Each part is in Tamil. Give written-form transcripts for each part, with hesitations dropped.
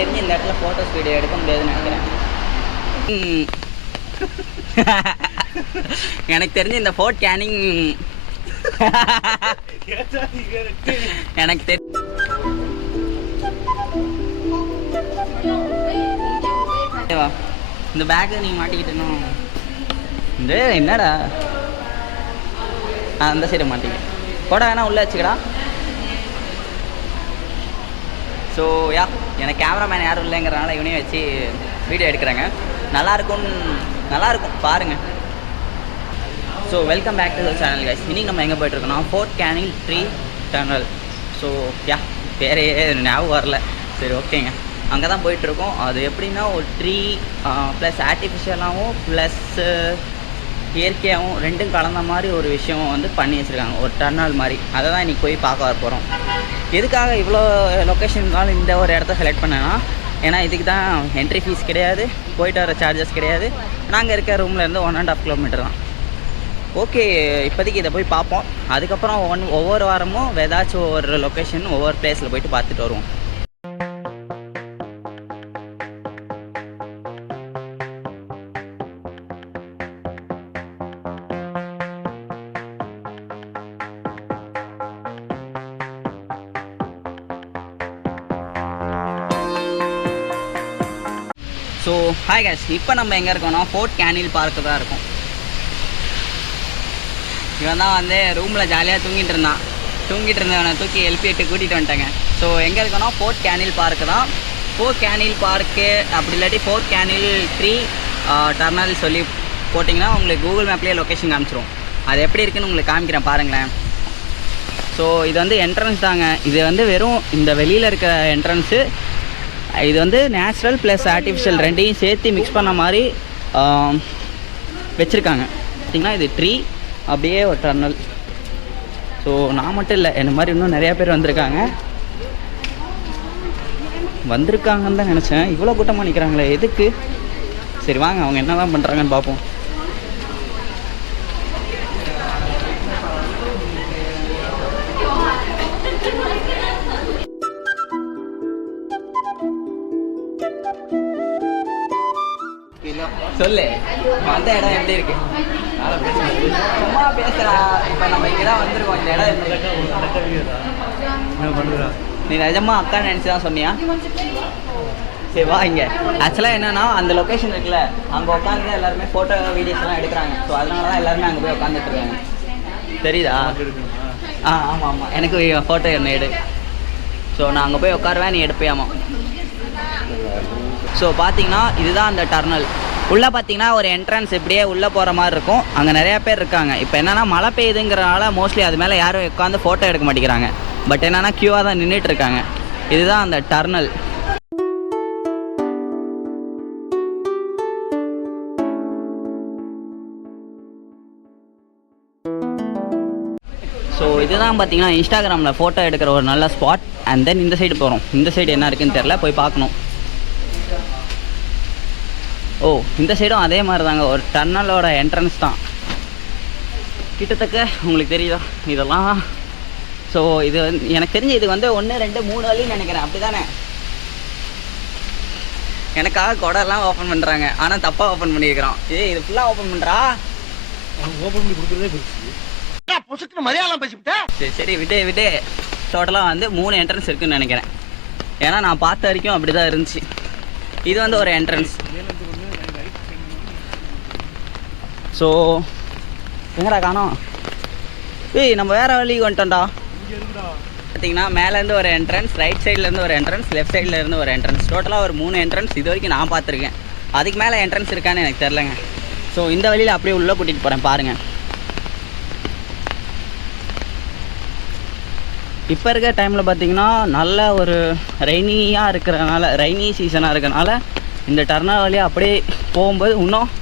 தெரிஞ்சு இந்த இடத்துல ஃபோட்டோஸ் வீடியோ எடுக்க முடியாதுன்னு நினைக்கிறேன். எனக்கு தெரிஞ்சு இந்த ஃபோர்ட் கேனிங் எனக்கு இந்த பேக்கை நீ மாட்டிக்கிட்டணும். இந்த என்னடா அந்த சைடு மாட்டிக்க கூட வேணா உள்ளே வச்சுக்கடா. ஸோ யா எனக்கு கேமராமேன் யாரும் இல்லைங்கிறனால இவனையும் வச்சு வீடியோ எடுக்கிறாங்க. நல்லாயிருக்கும் பாருங்கள். So welcome back to the channel guys. இன்றைக்கி நம்ம எங்கே போய்ட்டுருக்கோம்னா Fort Canning tree tunnel. So ya பேரே ஞாபகம் வரல. சரி ஓகேங்க, அங்கே தான் போயிட்டுருக்கோம். அது எப்படின்னா ஒரு ட்ரீ ப்ளஸ் ஆர்டிஃபிஷியலாகவும் ப்ளஸ் இயற்கையாகவும் ரெண்டும் கலந்த மாதிரி ஒரு விஷயம் வந்து பண்ணி வச்சுருக்காங்க, ஒரு டர்னல் மாதிரி. அதை தான் இன்றைக்கி போய் பார்க்க வர போகிறோம். எதுக்காக இவ்வளோ லொக்கேஷன் இருந்தாலும் இந்த ஒரு இடத்த செலக்ட் பண்ணேன்னா, ஏன்னா இதுக்கு தான் என்ட்ரி ஃபீஸ் கிடையாது, போயிட்டு வர சார்ஜஸ் கிடையாது. நாங்கள் இருக்க ரூம்லேருந்து 1.5 கிலோமீட்டர் தான். ஓகே, இப்போதைக்கு இதை போய் பார்ப்போம். அதுக்கப்புறம் ஒவ்வொரு வாரமும் ஏதாச்சும் ஒவ்வொரு லொக்கேஷன் ஒவ்வொரு பிளேஸில் போயிட்டு பார்த்துட்டு வருவோம். ஸோ ஹாய் கேஸ், இப்போ நம்ம எங்கே இருக்கோம்னா ஃபோர்ட் கேனில் பார்க்கு தான் இருக்கோம். இவன் தான் வந்து ரூமில் ஜாலியாக தூங்கிட்டு இருந்தவனை தூக்கி எழுப்பிட்டு கூட்டிகிட்டு வந்துட்டாங்க. ஸோ எங்கே இருக்கோன்னா ஃபோர்ட் கேனில் பார்க்கு தான். ஃபோர்ட் கேனில் பார்க்கு அப்படி இல்லாட்டி ஃபோர்ட் கேனில் ட்ரீ டர்னல் சொல்லி போட்டிங்கன்னா உங்களுக்கு கூகுள் மேப்லேயே லொக்கேஷன் காமிச்சிரும். அது எப்படி இருக்குன்னு உங்களுக்கு காமிக்கிறேன் பாருங்களேன். ஸோ இது வந்து என்ட்ரன்ஸ் தாங்க. இது வந்து வெறும் இந்த வெளியில் இருக்க என்ட்ரன்ஸு. இது வந்து நேச்சுரல் ப்ளஸ் ஆர்டிஃபிஷியல் ரெண்டையும் சேர்த்து மிக்ஸ் பண்ண மாதிரி வச்சுருக்காங்க. பார்த்திங்கன்னா இது ட்ரீ அப்படியே ஒரு டர்னல். ஸோ நான் மட்டும் இல்லை, என்ன மாதிரி இன்னும் நிறையா பேர் வந்திருக்காங்கன்னு தான் நினச்சேன். இவ்வளோ கூட்டமாக நிற்கிறாங்களே எதுக்கு? சரி வாங்க, அவங்க என்ன தான் பண்ணுறாங்கன்னு பார்ப்போம். சொல்லு, அந்த இடம் எப்படி இருக்கு? சும்மா பேசுறா. இப்போ நம்ம இங்கே தான் வந்திருக்கோம். இந்த இடம் நீ நிஜமா அக்கா நினச்சி தான் சொன்னியா? சரி வா. இங்கே ஆக்சுவலாக என்னென்னா அந்த லொக்கேஷன் இருக்குல்ல, அங்கே உட்காந்து எல்லாருமே ஃபோட்டோ வீடியோஸ்லாம் எடுக்கிறாங்க. ஸோ அதனால தான் எல்லாருமே அங்கே போய் உட்காந்துட்டு இருக்காங்க. தெரியுதா? ஆமாம், எனக்கு ஃபோட்டோ என்ன எடு. ஸோ நான் அங்கே போய் உட்காருவேன், நீ எடுப்பியாமா? ஸோ பார்த்தீங்கன்னா இதுதான் அந்த டர்னல். உள்ளே பார்த்தீங்கன்னா ஒரு என்ட்ரன்ஸ் இப்படியே உள்ளே போகிற மாதிரி இருக்கும். அங்கே நிறையா பேர் இருக்காங்க. இப்போ என்னென்னா மழை பெய்யுதுங்கிறனால மோஸ்ட்லி அது மேலே யாரும் உட்காந்து ஃபோட்டோ எடுக்க மாட்டேங்கிறாங்க. பட் என்னென்னா க்யூவாக தான் நின்றுட்டு இருக்காங்க. இதுதான் அந்த டர்னல். ஸோ இதுதான் பார்த்தீங்கன்னா இன்ஸ்டாகிராமில் ஃபோட்டோ எடுக்கிற ஒரு நல்ல ஸ்பாட். அண்ட் தென் இந்த சைடு போகிறோம். இந்த சைடு என்ன இருக்குதுன்னு தெரில, போய் பார்க்கணும். ஓ, இந்த சைடும் அதே மாதிரி தாங்க, ஒரு டர்னலோட என்ட்ரன்ஸ் தான் கிட்டத்தட்ட. உங்களுக்கு தெரியுதா இதெல்லாம்? ஸோ இது வந்து எனக்கு தெரிஞ்சு இது வந்து 1 2 3 வழின்னு நினைக்கிறேன். அப்படி தானே? எனக்காக கொடையெல்லாம் ஓப்பன் பண்ணுறாங்க, ஆனால் தப்பாக ஓப்பன் பண்ணியிருக்கிறான். இது ஃபுல்லாக ஓப்பன் பண்ணுறா. ஓப்பன் பண்ணி கொடுக்குறதே மலையாளம் பேசிவிட்டேன். சரி விட்டு. டோட்டலாக வந்து 3 என்ட்ரன்ஸ் இருக்குதுன்னு நினைக்கிறேன். ஏன்னா நான் பார்த்த வரைக்கும் அப்படி தான் இருந்துச்சு. இது வந்து ஒரு என்ட்ரன்ஸ். ஸோ எங்கடா காணோம்? நம்ம வேறு வழிக்கு வந்துட்டோம்டா. பார்த்தீங்கன்னா மேலேருந்து ஒரு என்ட்ரன்ஸ், ரைட் சைட்லேருந்து ஒரு என்ட்ரன்ஸ், லெஃப்ட் சைட்லேருந்து ஒரு என்ட்ரன்ஸ். டோட்டலாக ஒரு 3 என்ட்ரன்ஸ் இது வரைக்கும் நான் பார்த்துருக்கேன். அதுக்கு மேலே என்ட்ரன்ஸ் இருக்கான்னு எனக்கு தெரிலங்க. ஸோ இந்த வழியில் அப்படியே உள்ளே கூட்டிகிட்டு போகிறேன் பாருங்கள். இப்போ இருக்க டைமில் பார்த்தீங்கன்னா நல்ல ஒரு ரெய்னியாக இருக்கிறனால, ரெய்னி சீசனாக இருக்கிறனால இந்த டர்னல் வழியாக அப்படியே போகும்போது இன்னும்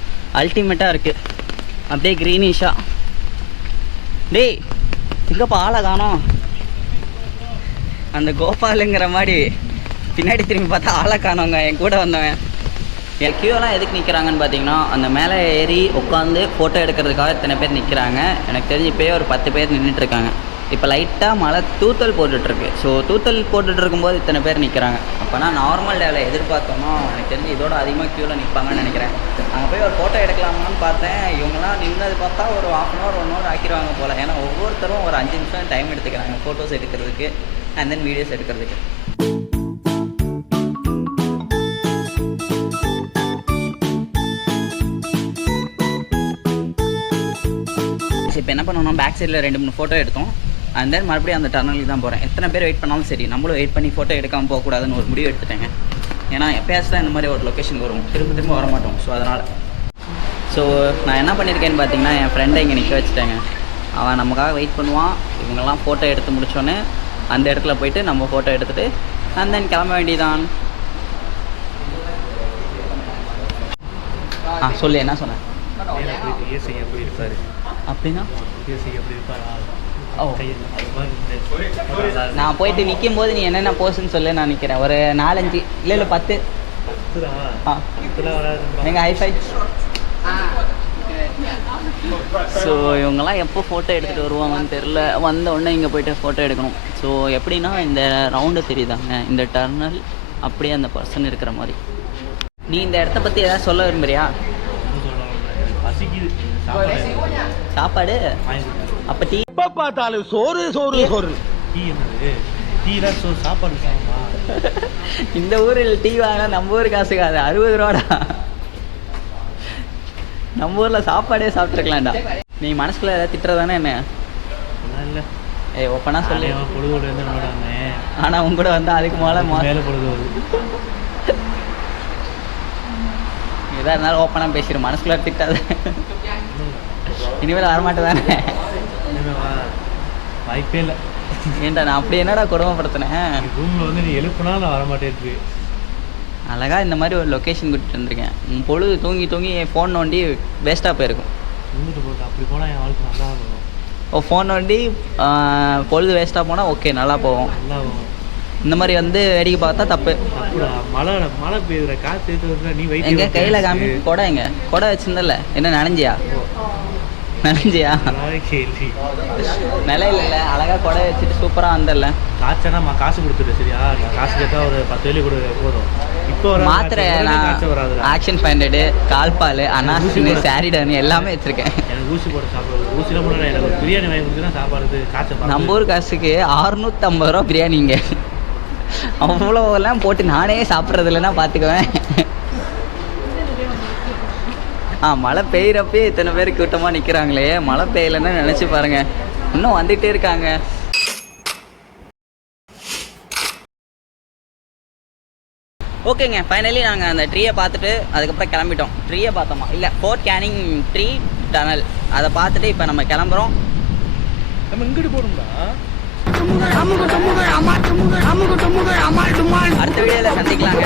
அல்டிமேட்டாக இருக்குது. அப்படியே க்ரீனிஷாக. டேய் எங்கப்பா ஆளை காணோம்? அந்த கோபாலுங்கிற மாதிரி பின்னாடி திரும்பி பார்த்தா ஆளை காணோங்க. என் கூட வந்தவன். என் க்யூவெல்லாம் எதுக்கு நிற்கிறாங்கன்னு பார்த்தீங்கன்னா, அந்த மேலே ஏறி உட்காந்து ஃபோட்டோ எடுக்கிறதுக்காக இத்தனை பேர் நிற்கிறாங்க. எனக்கு தெரிஞ்சு இப்போயே ஒரு 10 பேர் நின்றுட்டுருக்காங்க. இப்போ லைட்டாக மழை தூத்தல் போட்டுட்ருக்கு. ஸோ தூத்தல் போட்டுட்டு இருக்கும்போது இத்தனை பேர் நிற்கிறாங்க. அப்போனா நார்மல் டேவில் எதிர்பார்த்தோம்னா எனக்கு தெரிஞ்சு இதோட அதிகமாக க்யூவில் நிற்பாங்கன்னு நினைக்கிறேன். அங்கே போய் ஒரு ஃபோட்டோ எடுக்கலாமான்னு பார்த்தேன். இவங்கெல்லாம் நின்னது பார்த்தா ஒரு 1/2 hour 1 hour ஆக்கிடுவாங்க போல். ஏன்னா ஒவ்வொருத்தரும் ஒரு 5 நிமிஷம் டைம் எடுத்துக்கிறாங்க ஃபோட்டோஸ் எடுக்கிறதுக்கு அண்ட் தென் வீடியோஸ் எடுக்கிறதுக்கு. இப்போ என்ன பண்ணோம்னா பேக் சைடில் 2-3 ஃபோட்டோ எடுத்தோம். அண்ட் தென் மறுபடியும் அந்த டர்னலுக்கு தான் போகிறேன். எத்தனை பேர் வெயிட் பண்ணாலும் சரி, நம்மளும் வெயிட் பண்ணி ஃபோட்டோ எடுக்காமல் போகக்கூடாதுன்னு ஒரு முடிவு எடுத்துட்டேங்க. ஏன்னா எப்போயாச்சும் தான் இந்த மாதிரி ஒரு லொக்கேஷன் வரும், திரும்ப வர மாட்டோம். ஸோ அதனால் நான் என்ன பண்ணியிருக்கேன்னு பார்த்தீங்கன்னா, என் ஃப்ரெண்டை இங்கே நிற்க வச்சுட்டேங்க. அவன் நமக்காக வெயிட் பண்ணுவான். இவங்கெல்லாம் ஃபோட்டோ எடுத்து முடித்தோன்னே அந்த இடத்துல போயிட்டு நம்ம ஃபோட்டோ எடுத்துகிட்டு அண்ட் தென் கிளம்ப வேண்டியதான். சொல்லு, என்ன சொன்னேன் அப்படின்னா? ஓ, நான் போயிட்டு நிற்கும் போது நீ என்னென்ன போஸ்ன்னு சொல்லு, நான் நிற்கிறேன். ஒரு 4-5 இல்லை 10 எங்கள் ஹைஃபை. ஸோ இவங்கெல்லாம் எப்போ ஃபோட்டோ எடுத்துகிட்டு வருவாங்கன்னு தெரில. வந்த உடனே இங்கே போய்ட்டு ஃபோட்டோ எடுக்கணும். ஸோ எப்படின்னா இந்த ரவுண்டு தெரியுதாங்க, இந்த டர்னல் அப்படியே அந்த பர்சன் இருக்கிற மாதிரி. நீ இந்த இடத்த பற்றி எதாவது சொல்ல விரும்புறியா? சாப்பாடு அப்போ டீ பார்த்தாலும் சோறு சோறு சோறு சாப்பாடு. இந்த ஊரில் டீ வாங்க நம்ம ஊர் காசுக்காது 60 ரூபாடா. நம்ம ஊரில் சாப்பாடே சாப்பிட்ருக்கலாம்டா. நீ மனசுக்குள்ள ஏதாவது திட்டுறதானே என்ன? இல்லை ஒப்பனா சொல்லி பொழுதோடு வந்து ஆனால் உங்க கூட வந்தால் அதுக்கு மேலே பொழுது எதாக இருந்தாலும் ஓப்பனாக பேசிடும், மனசுக்குள்ள திட்டாது. இனிமேல் வரமாட்டேதானே? வாய்ப்பே இல்லை. ஏன்டா நான் அப்படி என்னடா கொடுமைப்படுத்தினேன்? ரூமில் வந்து நீ எழுப்புனா நான் வரமாட்டேன். அழகாக இந்த மாதிரி ஒரு லொக்கேஷன் கூட்டிட்டு வந்திருக்கேன். பொழுது தூங்கி தூங்கி ஃபோன் நோண்டி வேஸ்ட்டாக போயிருக்கும். இருந்துட்டு போட்டு அப்படி போனால் என் வாழ்க்கை நல்லா இருக்கும். ஃபோன் நோண்டி பொழுது வேஸ்ட்டாக போனால் ஓகே, நல்லா போகும். நல்லா போகும். இந்த மாதிரி வந்து வேடிக்கை பார்த்தா தப்பு. மழை பெய்யுற காற்று எடுத்து நீ வைத்து எங்கள் கையில் காமி கொடை எங்க கொடை வச்சுருந்தல என்ன நனைஞ்சியா? நிலையில இல்லை, அழகாக கொடை வச்சுட்டு சூப்பராக வந்தல. காய்ச்சனா காசு கொடுத்துரு சரியா? காசு கேட்டால் ஒரு 10 வேலி கொடு போதும். இப்போ மாத்திரை ஆக்ஷன் 500 கால்பால் அனாசின்னு சாரிடன் எல்லாமே வச்சுருக்கேன். எனக்கு ஊசி போட்டு சாப்பிடுறது. ஊசியில் போட எனக்கு ஒரு பிரியாணி வாங்கி கொடுத்துனா சாப்பாடு காய்ச்சல். நம்ம ஊர் காசுக்கு 650 ரூபா பிரியாணிங்க. அவ்வளோலாம் போட்டு நானே சாப்பிட்றது இல்லைன்னா பார்த்துக்குவேன். மழை பெய்கிறப்பே இத்தனை பேர் கூட்டமாக நிற்கிறாங்களே, மழை பெய்யலைன்னு நினச்சி பாருங்கள். இன்னும் வந்துகிட்டே இருக்காங்க. ஓகேங்க, ஃபைனலி நாங்கள் அந்த ட்ரீயை பார்த்துட்டு அதுக்கப்புறம் கிளம்பிட்டோம். ட்ரீயை பார்த்தோமா இல்லை, ஃபோர்ட் கேனிங் ட்ரீ டனல் அதை பார்த்துட்டு இப்போ நம்ம கிளம்புறோம். நம்ம இங்கிட்டு போகணும்டா. அடுத்த வீடியோவில் சந்திக்கலாங்க.